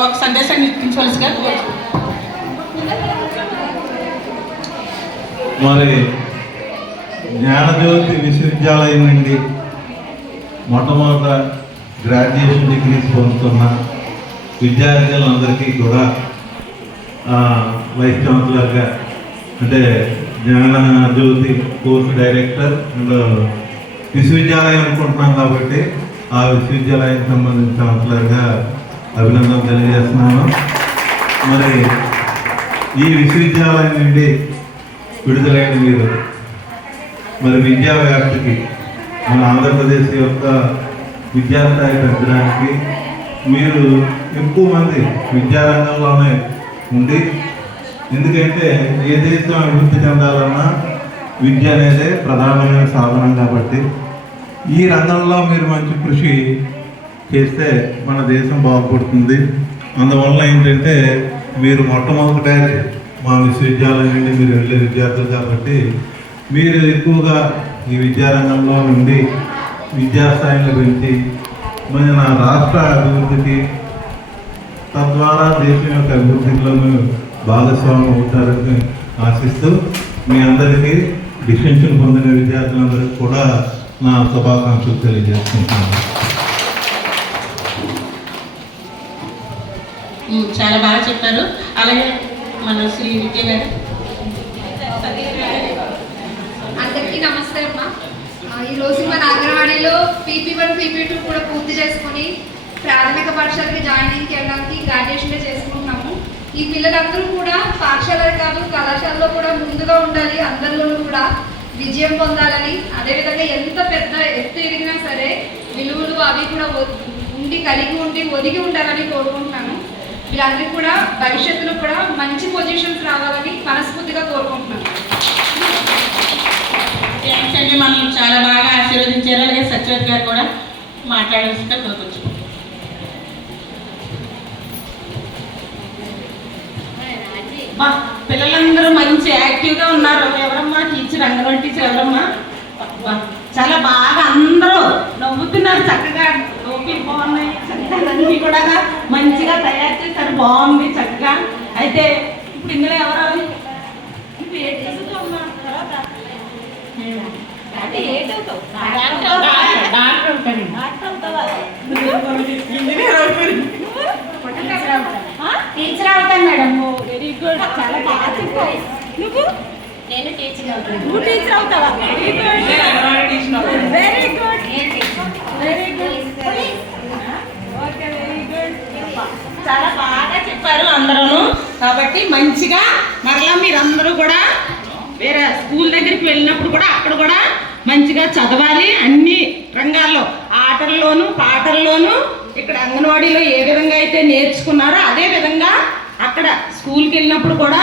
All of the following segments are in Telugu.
ఒక సందేశాన్ని ఇప్పించవలసిగా మరి జ్ఞానజ్యోతి విశ్వవిద్యాలయం నుండి మొట్టమొదట గ్రాడ్యుయేషన్ డిగ్రీస్ పొందుతున్న విద్యార్థులందరికీ కూడా వైస్ ఛాన్సలర్గా అంటే జ్ఞానజ్యోతి కోర్సు డైరెక్టర్ అండ్ విశ్వవిద్యాలయం అనుకుంటున్నాం కాబట్టి ఆ విశ్వవిద్యాలయానికి సంబంధించిన ఛాన్సలర్గా అభినందనలు తెలియజేస్తున్నాను. మరి ఈ విశ్వవిద్యాలయం నుండి విడుదలైన మీరు మరి విద్యా వ్యాప్తికి మన ఆంధ్రప్రదేశ్ యొక్క విద్యాస్థాయి పెంచడానికి మీరు ఎక్కువ మంది విద్యారంగంలోనే ఉండి, ఎందుకంటే ఏ దేశం అభివృద్ధి చెందాలన్నా విద్య అనేదే ప్రధానమైన సాధనం కాబట్టి ఈ రంగంలో మీరు మంచి కృషి చేస్తే మన దేశం బాగుపడుతుంది. అందువల్ల ఏంటంటే మీరు మొట్టమొదటి మా విశ్వవిద్యాలయం నుండి మీరు వెళ్ళే విద్యార్థులు కాబట్టి మీరు ఎక్కువగా ఈ విద్యారంగంలో నుండి విద్యాస్థాయిని పెంచి మన రాష్ట్ర అభివృద్ధికి తద్వారా దేశం యొక్క అభివృద్ధిలోనూ భాగస్వామ్యం అవుతారని ఆశిస్తూ మీ అందరికీ డిస్టింక్షన్ పొందిన విద్యార్థులందరికీ కూడా నా శుభాకాంక్షలు తెలియజేసుకుంటున్నాను. చాలా బాగా చెప్పారు. అలాగే మన శ్రీ విద్య గారు. అందరికీ నమస్తే అమ్మా. ఈరోజు మన అంగన్వాడీలో PP1 PP2 కూడా పూర్తి చేసుకొని ప్రాథమిక పాఠశాలకి జాయినింగ్కి వెళ్ళడానికి గ్రాడ్యుయేషన్ చేసుకుంటున్నాము. ఈ పిల్లలందరూ కూడా పాఠశాలలు కాదు కళాశాలలో కూడా ముందుగా ఉండాలి, అందరిలోనూ కూడా విజయం పొందాలని, అదేవిధంగా ఎంత పెద్ద ఎత్తు ఎదిగినా సరే విలువలు అవి కూడా కలిగి ఉండి ఒదిగి ఉండాలని కోరుకుంటున్నాను. వీళ్ళందరికీ కూడా భవిష్యత్తులో కూడా మంచి పొజిషన్స్ రావాలని మనస్ఫూర్తిగా కోరుకుంటున్నాను. థ్యాంక్స్ అండి. మనం చాలా బాగా ఆశీర్వదించారు. అలాగే సత్యవతి గారు కూడా మాట్లాడాల్సిందిగా కోరుకోవచ్చు. పిల్లలందరూ మంచి యాక్టివ్గా ఉన్నారు. ఎవరమ్మా టీచర్? అంగన్వాడీ టీచర్ ఎవరమ్మా? చాలా బాగా అందరూ నవ్వుతున్నారు. చక్కగా టోపీ బాగున్నాయి, అన్నీ కూడా మంచిగా తయారు చేశారు. బాగుంది చక్కగా. అయితే ఇప్పుడు ఇందులో ఎవరు టీచర్ అవుతాను మేడం. వెరీ గుడ్, చాలా బాగా చెప్పారు. నువ్వు? నేను టీచర్ అవుతాను. నువ్వు టీచర్ అవుతావా? Very good, very good, very good. Okay, very good. చాలా బాగా చెప్పారు అందరూ. కాబట్టి మంచిగా మరలా మీరందరూ కూడా వేరే స్కూల్ దగ్గరికి వెళ్ళినప్పుడు కూడా అక్కడ కూడా మంచిగా చదవాలి. అన్ని రంగాల్లో ఆటల్లోనూ పాటల్లోనూ ఇక్కడ అంగన్వాడీలో ఏ విధంగా అయితే నేర్చుకున్నారో అదే విధంగా అక్కడ స్కూల్కి వెళ్ళినప్పుడు కూడా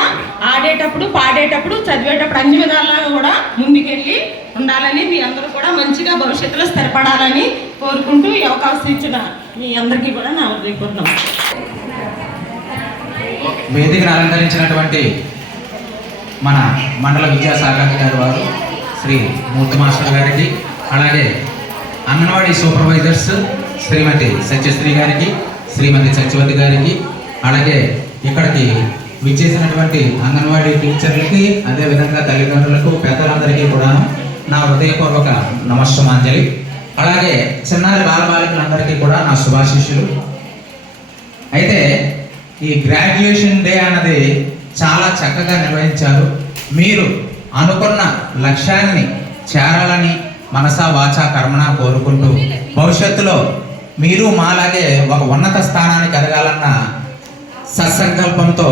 ఆడేటప్పుడు పాడేటప్పుడు చదివేటప్పుడు అన్ని విధాలుగా కూడా ముందుకెళ్ళి ఉండాలని మీ అందరూ కూడా మంచిగా భవిష్యత్తులో స్థిరపడాలని కోరుకుంటూ ఈ అవకాశం ఇచ్చిన మీ అందరికీ కూడా నా హృదయపూర్వకం. వేదికను అలంకరించినటువంటి మన మండల విద్యాశాఖ గారి వారు శ్రీ మూర్తి మాస్టర్ గారికి, అలాగే అంగన్వాడీ సూపర్వైజర్స్ శ్రీమతి సత్యశ్రీ గారికి, శ్రీమతి సత్యవతి గారికి, అలాగే ఇక్కడికి విచ్చేసినటువంటి అంగన్వాడీ టీచర్లకి, అదేవిధంగా తల్లిదండ్రులకు, పెద్దలందరికీ కూడా నా హృదయపూర్వక నమస్సుమాంజలి. అలాగే చిన్నారి బాలబాలికలందరికీ కూడా నా శుభాశీస్సులు. అయితే ఈ గ్రాడ్యుయేషన్ డే అన్నది చాలా చక్కగా నిర్వహించారు. మీరు అనుకున్న లక్ష్యాన్ని చేరాలని మనసా వాచా కర్మణ కోరుకుంటూ భవిష్యత్తులో మీరు మాలాగే ఒక ఉన్నత స్థానానికి ఎదగాలన్న సత్సంకల్పంతో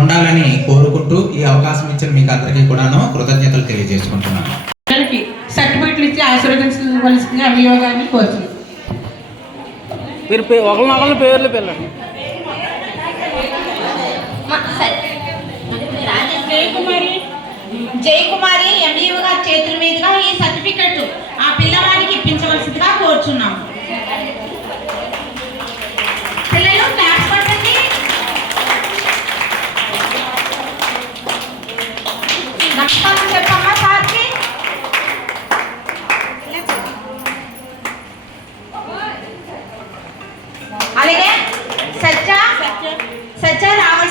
ఉండాలని కోరుకుంటూ ఈ అవకాశం ఇచ్చిన మీకు అందరికీ కూడాను కృతజ్ఞతలు తెలియజేసుకుంటున్నాను. సర్టిఫికెట్లు ఇచ్చి ఆశీర్వదించవలసిందిగా అభియోగాన్ని కోరుతున్నాను. మీరు ఒకళ్ళ పేర్లు పిల్లండి. జయకుమారి ఎంఈఓ గారి చేతుల మీదుగా ఈ సర్టిఫికెట్ ఆ పిల్లవాడికి ఇప్పించవలసిందిగా కోరుచున్నాము. పిల్లలు క్లాస్ పట్టండి. నమస్కారం చెప్పమ్మా సార్కి. అలాగే సత్య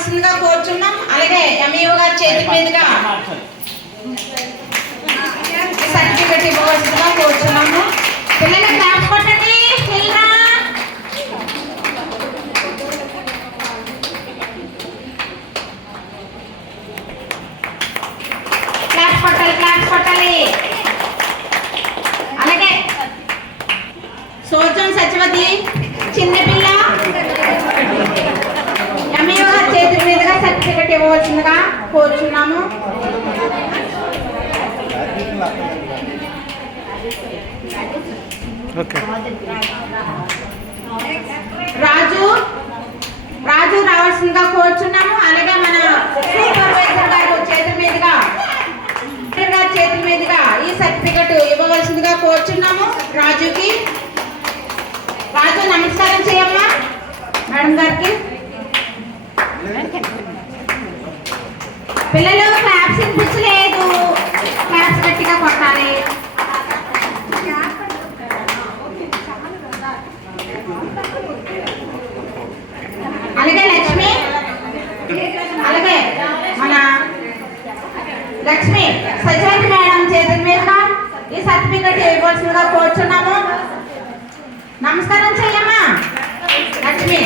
రావాల్సిందిగా కోరుచున్నాం. అలాగే ఎంఈఓ గారి చేతి మీదుగా సర్టిఫికెట్ ఇవ్వవలసిందిగా కోరుచున్నాము. పిల్లలు క్లాప్స్ కొట్టండి. పిల్లరా క్లాప్స్ కొట్టాలి. అలాగే సోజం సచివతి చిన్నపిల్ల ఎంఈఓ గారి చేతుల మీదుగా సర్టిఫికెట్ ఇవ్వవలసిందిగా కోరుచున్నాము. ఓకే. రాజు రావాల్సిందిగా కోరుచున్నాము. అలాగే మన సూపర్వైజర్ గారు చేతుల మీదుగా ఈ సర్టిఫికెట్ ఇవ్వవలసిందిగా కోరుచున్నాము. రాజు నమస్కారం చేయమ్మా మేడం గారికి. పిల్లలు క్లాప్స్ వినిపించలేదు, క్లాప్స్ గట్టిగా కొట్టాలి. అలాగే మన లక్ష్మి సచివతి మేడం చేతుల మీదుగా ఈ సర్టిఫికెట్ ఇవ్వాల్సిందిగా కోరుచున్నాము. నమస్కారం చెయ్యమ్మా లక్ష్మి.